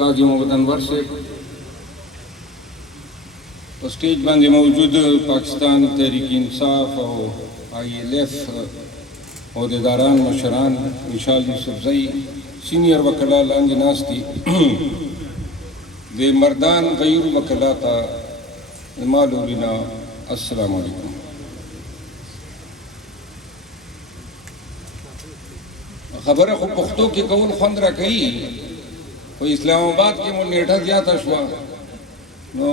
قاضی محمد انور سے اسٹیج باندې موجود پاکستان تحریک انصاف او ILF عہدیداران مشران وشال یوسفزئی سینئر وکلا لاندې ناست دي د مردان غیر وکلا ته معلومینا السلام علیکم. خبره خو پښتو کې کول خوند را کوي خو اسلام آباد کې مو نیټه زیاته شوه نو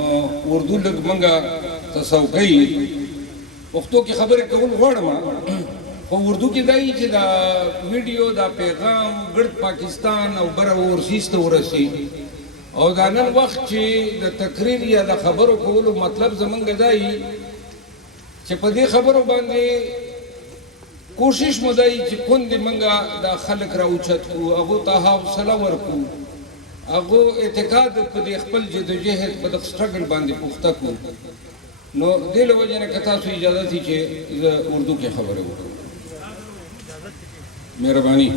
اردو لږ منګه تصو کوي پښتو کې خبرې کول غواړم خو اردو کې دا چې دا ویډیو دا پیغام ګرد پاکستان او بره اورسیز ته ورسي او دا نن وخت چې د تقریر یا د خبرو کولو مطلب زمونږ دا وي چې په دې خبرو باندې کوشش مو دا وي چې کندې منګه دا خلک راوچت کړو هغو ته حوصله ورکړو هغو اعتقاد په دې خپل جدوجهد په دغه سټرګل باندې پوخته کړو نو دې له وجې نه که تاسو اجازه تي چې زه اردو کې خبرې وکړم. مہربانی.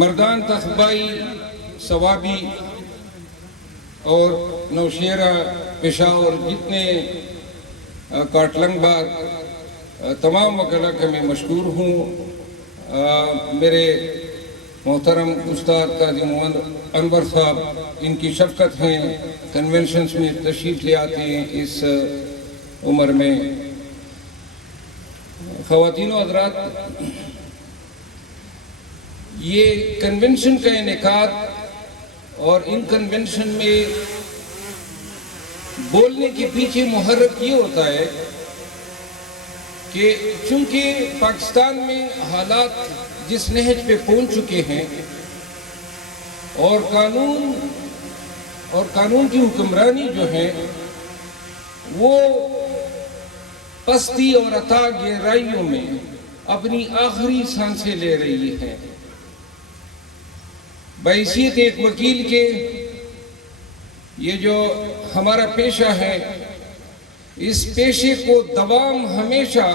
مردان تخبائی ثوابی اور نوشیرہ پشاور جتنے کاٹلنگ بار تمام وکلا کا میں مشکور ہوں. میرے محترم استاد قاضی محمد انور صاحب ان کی شفقت ہیں کنونشنز میں تشریف لے آتے ہیں اس عمر میں. خواتین و حضرات یہ کنونشن کا انعقاد اور ان کنونشن میں بولنے کے پیچھے محرک یہ ہوتا ہے کہ چونکہ پاکستان میں حالات جس نہج پہ پہنچ چکے ہیں اور قانون کی حکمرانی جو ہے وہ پستی اور عطا گہرائیوں میں اپنی آخری سانسیں لے رہی ہے. بحیثیت ایک وکیل کے یہ جو ہمارا پیشہ ہے اس پیشے کو دوام ہمیشہ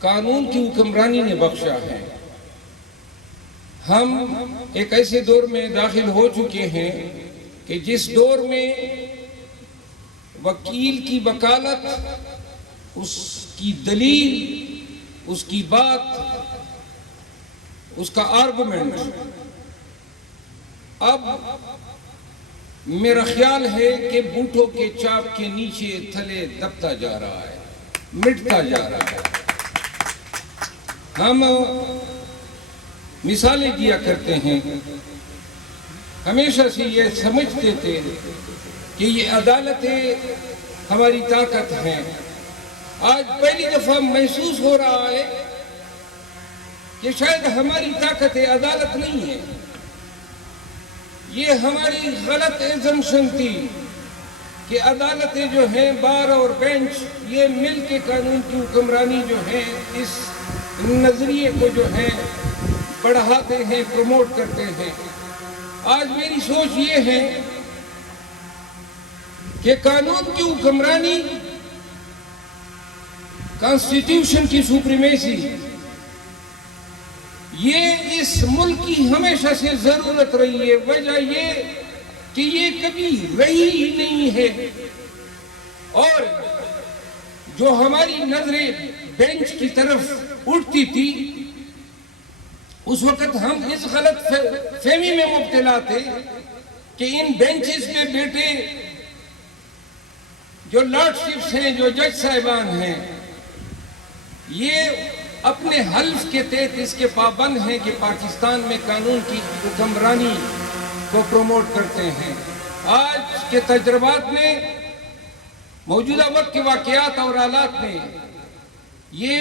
قانون کی حکمرانی نے بخشا ہے. ہم ایک ایسے دور میں داخل ہو چکے ہیں کہ جس دور میں وکیل کی وکالت اس کی دلیل اس کی بات اس کا آرگومنٹ اب میرا خیال ہے کہ بوٹوں کے چاپ کے نیچے تھلے دبتا جا رہا ہے مٹتا جا رہا ہے. ہم مثالیں دیا کرتے ہیں ہمیشہ سے یہ سمجھتے تھے کہ یہ عدالتیں ہماری طاقت ہیں. آج پہلی دفعہ محسوس ہو رہا ہے کہ شاید ہماری طاقت عدالت نہیں ہے. یہ ہماری غلط ایزمپشن تھی کہ عدالتیں جو ہیں بار اور بینچ یہ مل کے قانون کی حکمرانی جو ہے اس نظریے کو جو ہے بڑھاتے ہیں پروموٹ کرتے ہیں. آج میری سوچ یہ ہے کہ قانون کی حکمرانی کانسٹیٹیوشن کی سپریمیسی یہ اس ملک کی ہمیشہ سے ضرورت رہی ہے. وجہ یہ کہ یہ کبھی رہی ہی نہیں ہے اور جو ہماری نظریں بینچ کی طرف اٹھتی تھی اس وقت ہم اس غلط فہمی میں مبتلا تھے کہ ان بینچز پہ بیٹھے جو لارڈشپس ہیں جو جج صاحبان ہیں یہ اپنے حلف کے تحت اس کے پابند ہیں کہ پاکستان میں قانون کی حکمرانی کو پروموٹ کرتے ہیں. آج کے تجربات نے موجودہ وقت کے واقعات اور حالات نے یہ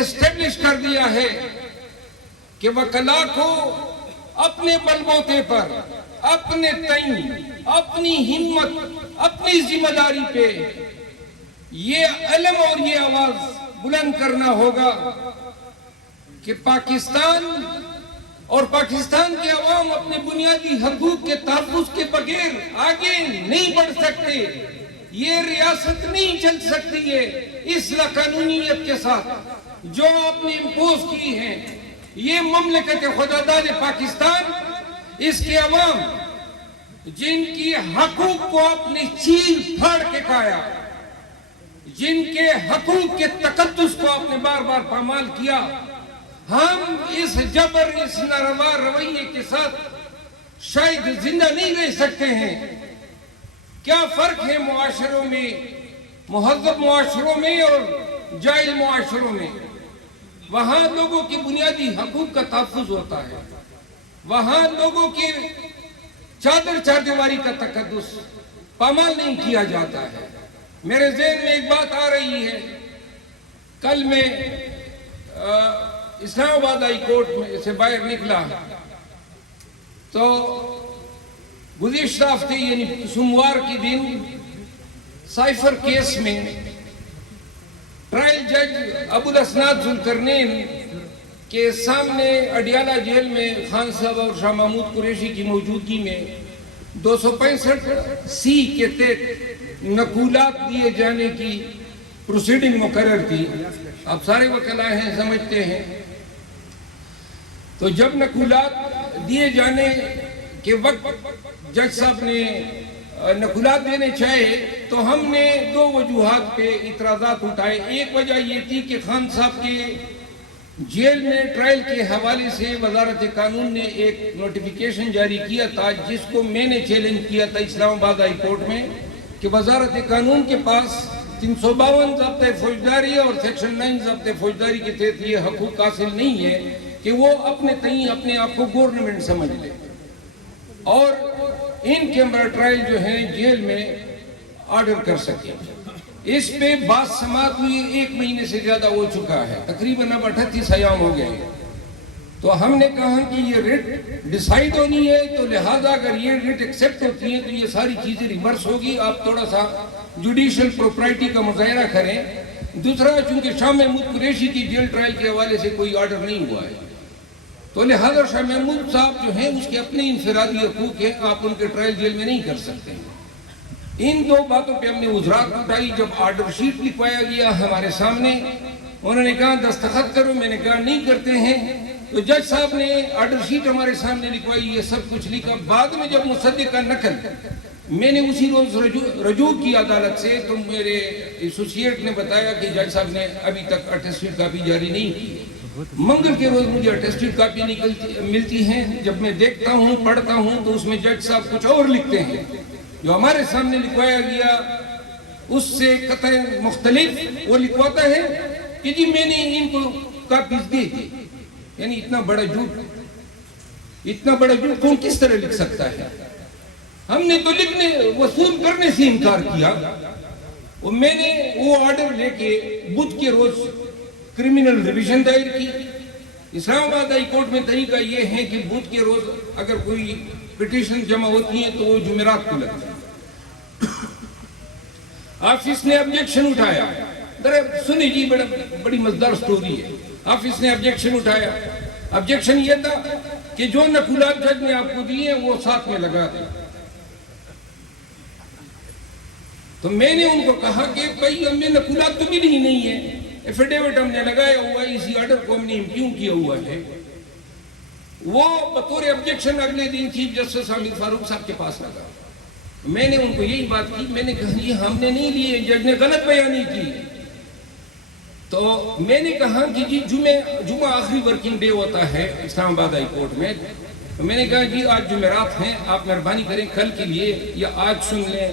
اسٹیبلش کر دیا ہے کہ وکلا کو اپنے بلبوتے پر اپنے تئیں اپنی ہمت اپنی ذمہ داری پہ یہ علم اور یہ آواز بلند کرنا ہوگا کہ پاکستان اور پاکستان کے عوام اپنے بنیادی حقوق کے تحفظ کے بغیر آگے نہیں بڑھ سکتے. یہ ریاست نہیں چل سکتی ہے اس لاقانونیت کے ساتھ جو آپ نے امپوز کی ہیں. یہ مملکت خداداد پاکستان، اس کے عوام جن کی حقوق کو اپنی چیل پھاڑ کے کھایا، جن کے حقوق کے تقدس کو آپ نے بار بار پامال کیا، ہم اس جبر، اس ناروا رویے کے ساتھ شاید زندہ نہیں رہ سکتے ہیں۔ کیا فرق ہے معاشروں میں، مہذب معاشروں میں اور جاہل معاشروں میں؟ وہاں لوگوں کی بنیادی حقوق کا تحفظ ہوتا ہے، وہاں لوگوں کی چادر چاردیواری کا تقدس پامال نہیں کیا جاتا ہے۔ میرے ذہن میں ایک بات آ رہی ہے، کل میں اسلام آباد ہائی کورٹ میں سے باہر نکلا تو گزشتہ ہفتے یعنی سوموار کے دن سائفر کیس میں ٹرائل جج ابو الاسناد ذوالقرنین کے سامنے اڈیالہ جیل میں خان صاحب اور شاہ محمود قریشی کی موجودگی میں 265 سی کے تحت نقولات دیے جانے کی پروسیڈنگ مقرر تھی۔ آپ سارے وکلاء ہیں، سمجھتے ہیں۔ تو جب نقولات دیے جانے کے وقت جج صاحب نے نقولات دینے چاہے تو ہم نے دو وجوہات پہ اعتراضات اٹھائے۔ ایک وجہ یہ تھی کہ خان صاحب کے جیل میں ٹرائل کے حوالے سے وزارت قانون نے ایک نوٹیفیکیشن جاری کیا تھا، جس کو میں نے چیلنج کیا تھا اسلام آباد ہائی کورٹ میں، کہ وزارت قانون کے پاس 352 ضابطۂ فوجداری اور سیکشن 9 ضابطۂ فوجداری کے تحت یہ حقوق حاصل نہیں ہے کہ وہ اپنے تئیں اپنے آپ کو گورنمنٹ سمجھ لے اور ان کیمرہ ٹرائل جو ہیں جیل میں آرڈر کر سکے۔ اس پہ بات سماعت ہوئی، 1 مہینے سے زیادہ ہو چکا ہے، تقریباً اب 38 ایام ہو گئے۔ تو ہم نے کہا کہ یہ ریٹ ڈیسائیڈ ہونی ہے، تو لہٰذا اگر یہ ریٹ ایکسیپٹ ہوتی ہے تو یہ ساری چیزیں ریورس ہوگی، آپ تھوڑا سا جوڈیشل پروپرائٹی کا مظاہرہ کریں۔ دوسرا، چونکہ شاہ محمود قریشی کی جیل ٹرائل کے حوالے سے کوئی آرڈر نہیں ہوا ہے، تو لہٰذا شاہ محمود صاحب جو ہیں اس کے اپنے انفرادی حقوق ہیں، آپ ان کے ٹرائل جیل میں نہیں کر سکتے ہیں۔ ان دو باتوں پہ ہم نے وزرات اٹھائی۔ جب آرڈر شیٹ لکھوایا گیا ہمارے سامنے، انہوں نے کہا دستخط کرو، میں نے کہا نہیں کرتے ہیں۔ تو جج صاحب نے آرڈر شیٹ ہمارے سامنے لکھوائی، یہ سب کچھ لکھا۔ بعد میں جب مصدق کا نقل میں نے اسی روز رجوع کی عدالت سے، تو میرے ایسوسیٹ نے بتایا کہ جج صاحب نے ابھی تک اٹیسٹڈ کاپی جاری نہیں کی۔ منگل کے روز مجھے اٹیسٹڈ کاپی ملتی ہیں، جب میں دیکھتا ہوں، پڑھتا ہوں تو اس میں جج صاحب کچھ اور لکھتے ہیں، جو ہمارے سامنے لکھوایا گیا اس سے قطع مختلف۔ وہ لکھواتا ہے کہ جی میں نے ان کو کاپیز دی تھی۔ یعنی اتنا بڑا جھوٹ کون کس طرح لکھ سکتا ہے؟ ہم نے تو لکھنے وصول کرنے سے انکار کیا۔ اور میں نے وہ آرڈر لے کے بدھ کے روز کرمنل ریویژن دائر کی۔ اسلام آباد ہائی کورٹ میں طریقہ یہ ہے کہ بدھ کے روز اگر کوئی پٹیشن جمع ہوتی ہیں تو وہ جمعرات کو لگتی ہے۔ آفس نے آبجیکشن اٹھایا، سنی جی بڑی مزدار سٹوری ہے۔ آفس نے آبجیکشن اٹھایا، آبجیکشن یہ تھا کہ جو نقولات جج نے آپ کو دیے وہ ساتھ میں لگا دیں۔ تو میں نے ان کو کہا کہ بھائی ہمیں نقولات تو ملی ہی نہیں ہے، ایفیڈیوٹ ہم نے لگایا ہوا ہے، اسی آرڈر کو ہم نے امپیوگ کیا ہوا ہے۔ وہ بطور آبجیکشن اگلے دن چیف جسٹس حامد فاروق صاحب کے پاس لگا۔ میں نے ان کو یہی بات کی، میں نے کہا یہ ہم نے نہیں لیے، جج نے غلط بیانی کی۔ تو میں نے کہا کہ جی جمعہ آخری ورکنگ ڈے ہوتا ہے اسلام آباد ہائی کورٹ میں، تو میں نے کہا جی آج جمعرات ہیں، آپ مہربانی کریں کل کے لیے یا آج سن لیں۔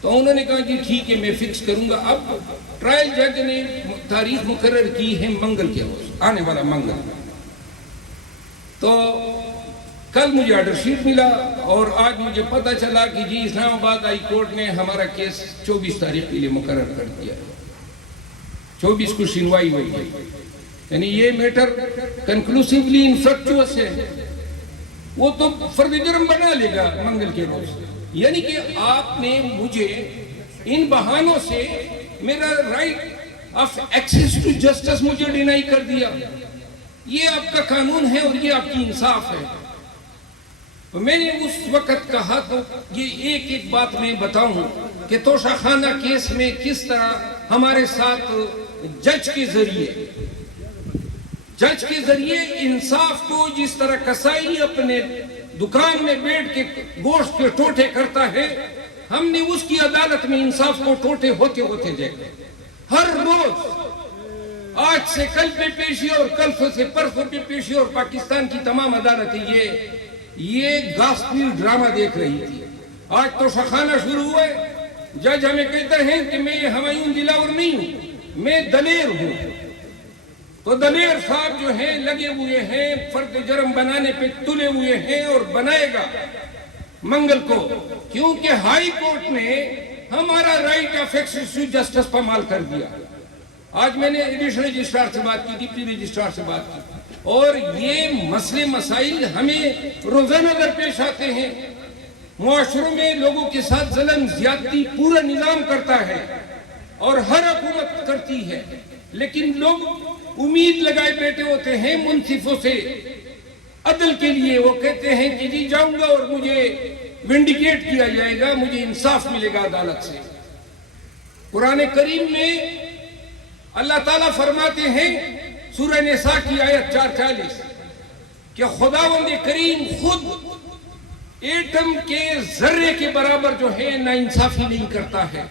تو انہوں نے کہا جی ٹھیک ہے میں فکس کروں گا۔ اب ٹرائل جج نے تاریخ مقرر کی ہے منگل کے روز، آنے والا منگل۔ تو کل مجھے آرڈر شیٹ ملا اور آج مجھے پتہ چلا کہ جی اسلام آباد ہائی کورٹ نے ہمارا کیس 24 تاریخ کے لیے مقرر کر دیا ہے، 24 کو سنوائی ہوئی ہے۔ یعنی یہ میٹر کنکلوسیولی انفریکچوس ہے، وہ تو فرد جرم بنا لے گا منگل کے روز۔ یعنی کہ آپ نے مجھے ان بہانوں سے میرا right of access to justice مجھے ڈینائی کر دیا۔ یہ آپ کا قانون ہے اور یہ آپ کی انصاف ہے۔ میں نے اس وقت کہا تو یہ ایک بات میں بتاؤں کہ توشہ خانہ کیس میں کس طرح ہمارے ساتھ جج کے ذریعے جج کے ذریعے انصاف کو جس طرح کسائی اپنے دکان میں بیٹھ کے گوشت کے ٹوٹے کرتا ہے، ہم نے اس کی عدالت میں انصاف کو ٹوٹے ہوتے ہوتے دیکھا۔ ہر روز آج سے کل پہ پیشی اور کل سے پرسوں پہ پیشی، اور پاکستان کی تمام عدالتیں یہ گاسپی ڈرامہ دیکھ رہی تھی۔ آج تو شخانہ شروع ہوا ہے، جج ہمیں کہتے ہیں کہ میں ہمایوں دلاور نہیں ہوں، میں دلیر ہوں۔ تو دلیر صاحب جو ہیں لگے ہوئے ہیں، فرد جرم بنانے پہ تلے ہوئے ہیں، اور بنائے گا منگل کو، کیونکہ ہائی کورٹ نے ہمارا right of access to justice پامال کر دیا۔ آج میں نے ایڈیشنل رجسٹرار سے بات کی، ڈپٹی رجسٹرار سے بات کی، اور یہ مسئلے مسائل ہمیں روزانہ درپیش آتے ہیں۔ معاشروں میں لوگوں کے ساتھ ظلم زیادتی پورا نظام کرتا ہے اور ہر حکومت کرتی ہے، لیکن لوگ امید لگائے بیٹھے ہوتے ہیں منصفوں سے عدل کے لیے۔ وہ کہتے ہیں کہ جی جاؤں گا اور مجھے ونڈیکیٹ کیا جائے گا، مجھے انصاف ملے گا عدالت سے۔ قرآن کریم میں اللہ تعالیٰ فرماتے ہیں سورہ نساء کی آیت 440 کہ خداوند کریم خود ایٹم کے ذرے کے برابر جو ہے نا انصافی نہیں کرتا ہے،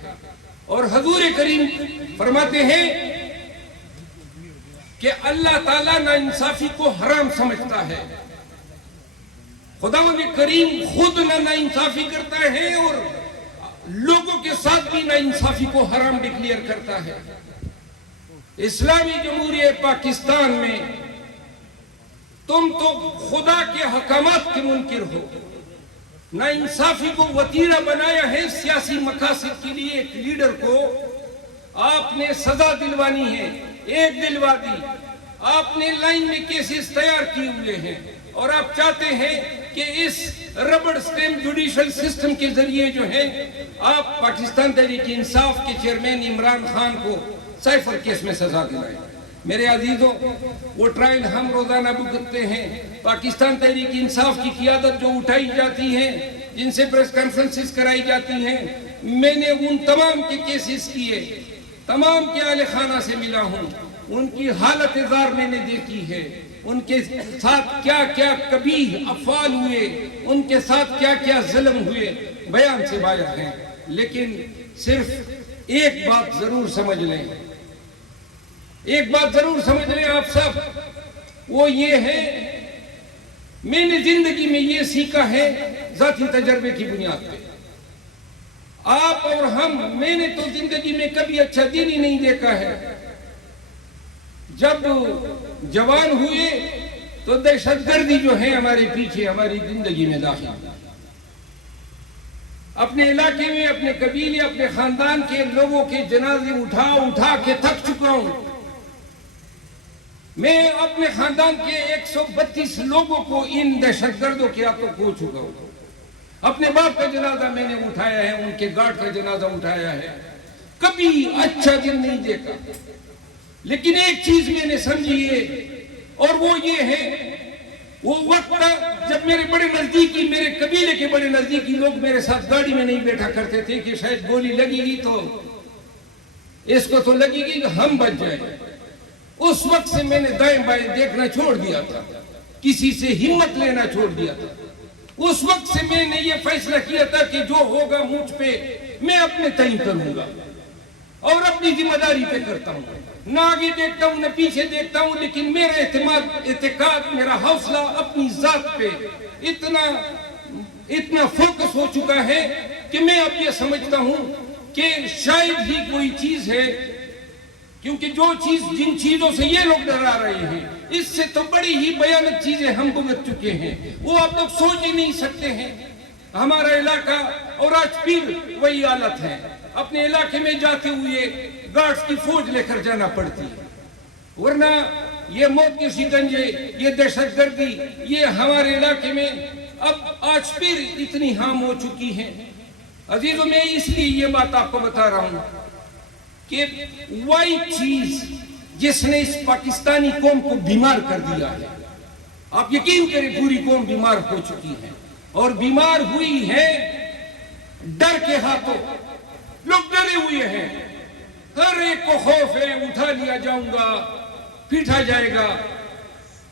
اور حضور کریم فرماتے ہیں کہ اللہ تعالیٰ نا انصافی کو حرام سمجھتا ہے۔ خداوند کریم خود نا انصافی کرتا ہے اور لوگوں کے ساتھ بھی نا انصافی کو حرام ڈکلیئر کرتا ہے۔ اسلامی جمہوریہ پاکستان میں تم تو خدا کے حکامات کے منکر ہو، نا انصافی کو وتیرہ بنایا ہے سیاسی مقاصد کے لیے۔ ایک لیڈر کو آپ نے سزا دلوانی ہے، ایک دلوا دی، آپ نے لائن میں کیسز تیار کیے ہوئے ہیں، اور آپ چاہتے ہیں کہ اس ربڑ سٹیمپ جوڈیشل سسٹم کے ذریعے جو ہے آپ پاکستان تحریک انصاف کے چیئرمین عمران خان کو سائفر کیس میں سزا دلائیں۔ میرے عزیزوں، وہ ٹرائل ہم روزانہ بھگتتے ہیں۔ پاکستان تحریک انصاف کی قیادت جو اٹھائی جاتی ہے، جن سے پریس کانفرنسز کرائی جاتی ہیں، میں نے ان تمام کے کیسز کیے، تمام کے اہل خانہ سے ملا ہوں، ان کی حالت زار میں نے دیکھی ہے، ان کے ساتھ کیا کیا قبیح افعال ہوئے، ان کے ساتھ کیا کیا ظلم ہوئے، بیان سے باہر ہیں۔ لیکن صرف ایک بات ضرور سمجھ لیں، ایک بات ضرور سمجھ لیں آپ سب، وہ یہ ہے، میں نے زندگی میں یہ سیکھا ہے ذاتی تجربے کی بنیاد پہ۔ آپ اور ہم، میں نے تو زندگی میں کبھی اچھا دن ہی نہیں دیکھا ہے۔ جب جوان ہوئے تو دہشت گردی جو ہے ہمارے پیچھے ہماری زندگی میں داخل ہوئی۔ اپنے علاقے میں، اپنے قبیلے، اپنے خاندان کے لوگوں کے جنازے اٹھا اٹھا کے تھک چکا ہوں۔ میں اپنے خاندان کے 132 لوگوں کو ان دہشت گردوں کے ہاتھوں کھو چکا ہوں۔ اپنے باپ کا جنازہ میں نے اٹھایا ہے، ان کے گارڈ کا جنازہ اٹھایا ہے، کبھی اچھا دن نہیں دیکھا۔ لیکن ایک چیز میں نے سمجھی ہے، اور وہ یہ ہے، وہ وقت جب میرے بڑے نزدیکی، میرے قبیلے کے بڑے نزدیکی لوگ میرے ساتھ گاڑی میں نہیں بیٹھا کرتے تھے کہ شاید گولی لگے گی تو اس کو تو لگے گی کہ ہم بچ جائیں۔ اس وقت سے میں نے دائیں بائیں دیکھنا چھوڑ دیا تھا، کسی سے ہمت لینا چھوڑ دیا تھا۔ اس وقت سے میں نے یہ فیصلہ کیا تھا کہ جو ہوگا مجھ پہ میں اپنے تعین کروں گا اور اپنی ذمہ داری پہ کرتا ہوں، نہ آگے دیکھتا ہوں نہ پیچھے دیکھتا ہوں۔ لیکن میرا اعتقاد، میرا حوصلہ اپنی ذات پہ اتنا فوکس ہو چکا ہے کہ میں اب یہ سمجھتا ہوں کہ شاید ہی کوئی چیز ہے، کیونکہ جو چیز، جن چیزوں سے یہ لوگ ڈرا رہے ہیں، اس سے تو بڑی ہی بھیانک چیزیں ہم بھگت چکے ہیں، وہ آپ لوگ سوچ ہی نہیں سکتے ہیں۔ ہمارا علاقہ اور آج پھر وہی حالت ہے، اپنے علاقے میں جاتے ہوئے گارڈز کی فوج لے کر جانا پڑتی ہے، ورنہ یہ موت کے شکنجے، یہ دہشت گردی، یہ ہمارے علاقے میں اب آج پھر اتنی عام ہو چکی ہے۔ عزیزوں، میں اس لیے یہ بات آپ کو بتا رہا ہوں کہ وہی چیز جس نے اس پاکستانی قوم کو بیمار کر دیا ہے، آپ یقین کریں پوری قوم بیمار ہو چکی ہے، اور بیمار ہوئی ہے ڈر کے ہاتھوں۔ لوگ ڈرے ہوئے ہیں، ہر ایک کو خوف ہے، اٹھا لیا جاؤں گا، پیٹا جائے گا۔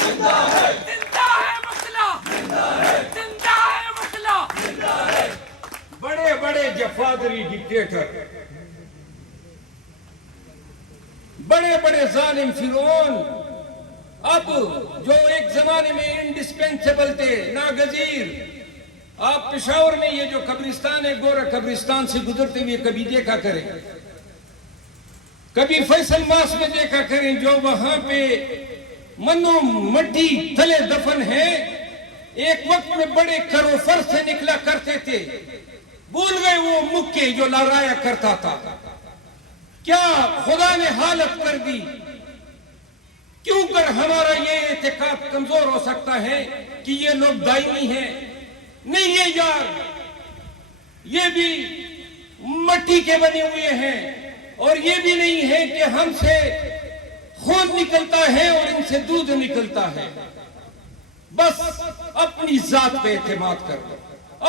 زندہ ہے مسئلہ زندہ ہے مسئلہ بڑے بڑے جفادری ڈکٹیٹر، بڑے بڑے ظالم فرعون، اب جو ایک زمانے میں انڈسپینسیبل تھے، ناگزیر، آپ پشاور میں یہ جو قبرستان ہے، گورا قبرستان سے گزرتے ہوئے کبھی دیکھا کریں، کبھی فیصل ماس میں دیکھا کریں، جو وہاں پہ منو مٹی تلے دفن ہے، ایک وقت میں بڑے کروفر سے نکلا کرتے تھے، بھول گئے وہ مکے جو لہرایا کرتا تھا، کیا خدا نے حالت کر دی؟ کیوں کر ہمارا یہ اعتقاد کمزور ہو سکتا ہے کہ یہ لوگ دائمی ہیں؟ نہیں ہے یار، یہ بھی مٹی کے بنے ہوئے ہیں، اور یہ بھی نہیں ہے کہ ہم سے خون نکلتا ہے اور ان سے دودھ نکلتا ہے۔ بس اپنی ذات پہ اعتماد کر لو،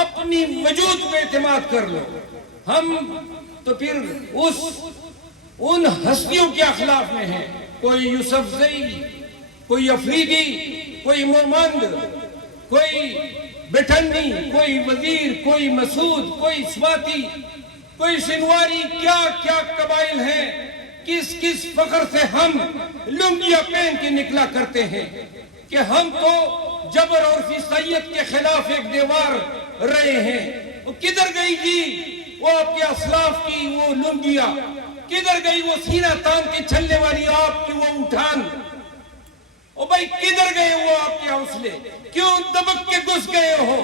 اپنی وجود پہ اعتماد کر لو۔ ہم تو پھر ان ہستیوں کے اخلاف میں ہیں، کوئی یوسف زئی، کوئی افریدی، کوئی مومند، کوئی بٹھنی، کوئی وزیر، کوئی مسعود، کوئی سواتی، کوئی شنواری، کیا کیا قبائل ہیں، کس کس فخر سے ہم لنگیاں پہن کے نکلا کرتے ہیں کہ ہم تو جبر اور فیصیت کے خلاف ایک دیوار رہے ہیں۔ وہ کدھر گئی جی وہ آپ کے اسلاف کی وہ لنگیاں؟ کدھر گئی وہ سینہ تان کے چلنے والی آپ کی وہ اٹھان؟ او بھائی کدھر گئے وہ آپ کے حوصلے؟ کیوں دبک کے گھس گئے ہو؟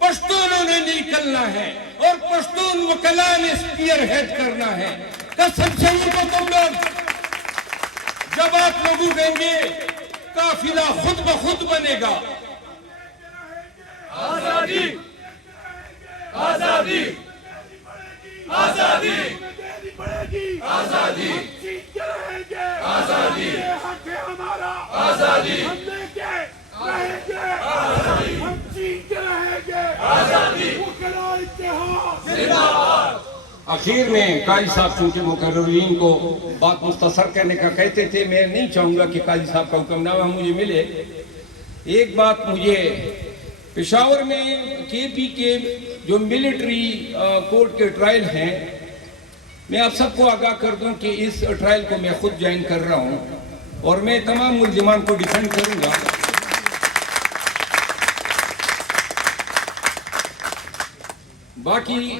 پشتونوں نے نکلنا ہے اور پشتون وکلا نے اسپیئر ہیڈ کرنا ہے۔ قسم سے ان کو تم لوگ جب آپ لوگ اٹھیں گے قافلہ خود بخود بنے گا۔ آزادی آزادی آزادی آزادی آزادی حق ہے ہمارا، آزادی ہم لے کے رہیں گے، ہم جیت کے رہیں گے، آزادی وکلا اتحاد زندہ باد۔ آخر میں قاضی صاحب چونکہ مقررین کو بات مختصر کرنے کا کہتے تھے، میں نہیں چاہوں گا کہ قاضی صاحب کا حکم نامہ مجھے ملے۔ ایک بات مجھے پشاور میں کے پی کے جو ملٹری کورٹ کے ٹرائل ہیں، میں آپ سب کو آگاہ کر دوں کہ اس ٹرائل کو میں خود جوائن کر رہا ہوں اور میں تمام ملزمان کو ڈیفینڈ کروں گا۔ باقی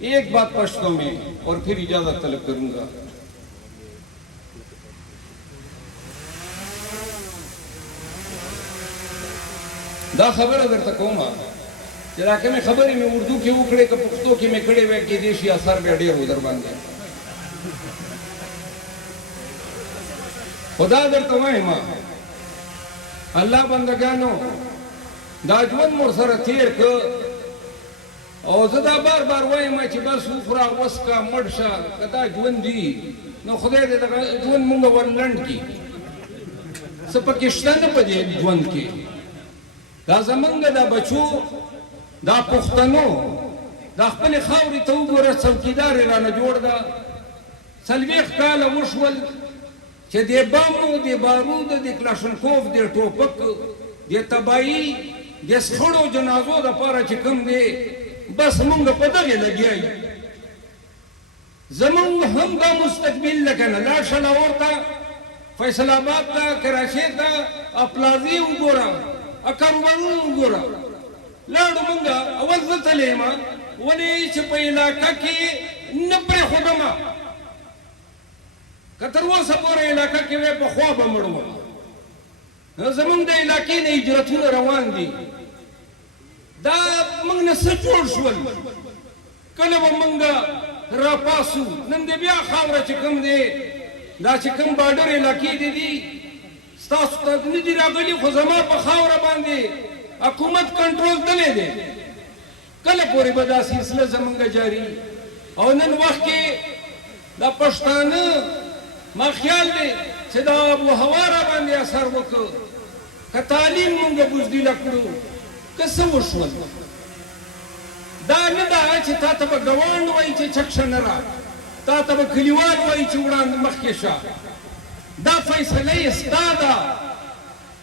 ایک بات پشتوں میں اور پھر اجازت طلب کروں گا۔ دا خبر اگر تکوما چراکہ میں خبری میں اردو کے اکڑے کا پختوں کی میں کھڑے ہوئے کہ دیشی اثر میں اڈیر ادھر بن گئے۔ خدا در تمہیں ماں اللہ بندگانو دا جون مور سر تیر که او زدا بار بار وائی ما چی بس اخرا وسکا مڑشا کتا جون دی نو خدای دے دا جون مونگا ورلنڈ کی سپکشتن پا دے جون کی دا زمانگا دا بچو دا پختنو دا خپل خاوری تو گورا چوکیدار رانا جوڑ دا سلویخ کالا وشول چه دے بامو دے بارود دے کلاشنکوف دے ٹوپک دے تبائی دے سخڑو جنازو دا پارا چکم دے بس منگا پدغی لگی آئی زمانگ ہم دا مستقبل لکن لاشا لاورتا فیصل آباد تا کراچی تا اپلازی اگورا اکروانو اگورا لارو منگا اول زتلیما ولی چپا علاقہ کی نبر خودما کتروا سپور علاقہ کی وے پا خواب مڑوا زمان دا علاقی نے اجرتون روان دی دا منگ نسجوڑ شول کلو منگا راپاسو نندے بیا خاورا چکم دے دا چکم بارڈر علاقی دی دی ستاسو تا ندی را گلی خوزما پا خاورا باندے حکومت کنٹرول دلے دے کل پوری بدا سلسلہ زمانگا جاری او نن وقت کے دا پشتان ما خیال دے چھ دا ابو حوارا باندے اثر وکو کہ تعلیم منگا بزدی لکڑو کسو شول دا ندا چھ تا تبا گوانڈ وائی چھ چکش نرا تا تبا کلیوان وائی چھ اڑان مخیشا دا فیصله استادا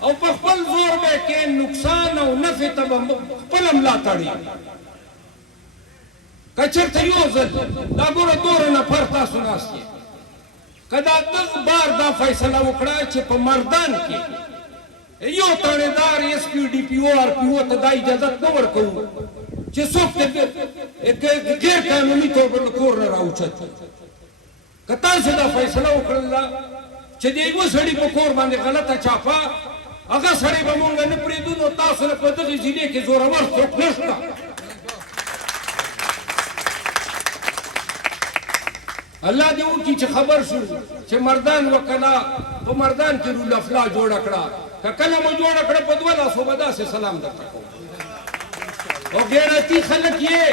او په خپل زور به کې نقصان او نفع ته خپل ملا تړي کچرته یو ځل دا ګوره دوره نفر تاسو ناست یې کدا دغه بار دا فیصله وکړه چې په مردان کې یو تړیدار S P D P O R P O ته دا اجازه نه ورکوو چې څوک غیر قانوني توګه له کور نه راوچت که تاسو دا فیصله وکړله چې د یوه سړي په کور باندې غلطه چاپه هغه سړی به مونږ نه پرېږدو نو تاسو نه په دغې ضلع کې زورور څوک نشته الله دې وکړي چې خبر شو چې مردان وکلا په مردان کې رول افلا جوړه کړه که کله مو جوړه کړه په 200 به داسې سلام درته کوم او غیرتي خلک یې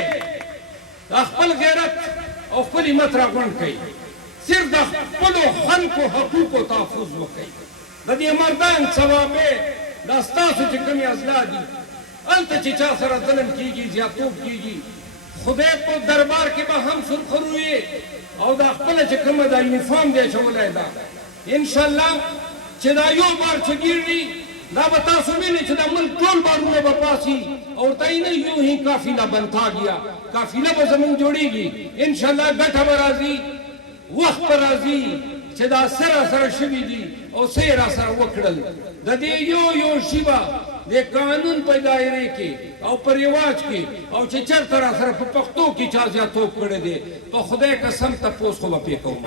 خپل غیرت او خپل همت راغونډ کوي صرف د خپلو خلکو حقوقو تحفظ وکړئ د دې مردان ثوابې دا ستاسو چې کومې اصلاح دي هلته چې چا سره ظلم کېږي زیاتوب کېږي خدای په دربار کې به هم سرخروي او دا خپله چې کومه دا یونیفارم دی اچولی دا انشاءالله چې دا یو بار چې ګیري دا به تاسو وینئ چې دا ملک ټول بارونه به پاسي اور ته یې نه یو هی قافله بنتا گیا قافله به زمونږ جوړېږي انشاءالله ګټه به راځي وخت به راځي چې دا سره شوي دي او څه یې راسره وکړل د دې یو شي به د قانون په دایرې کې او په رواج کې او چې چېرته راسره په پښتو کې چا زیاتوب کړی دی په خدای قسم تپوس خو به پرې کوم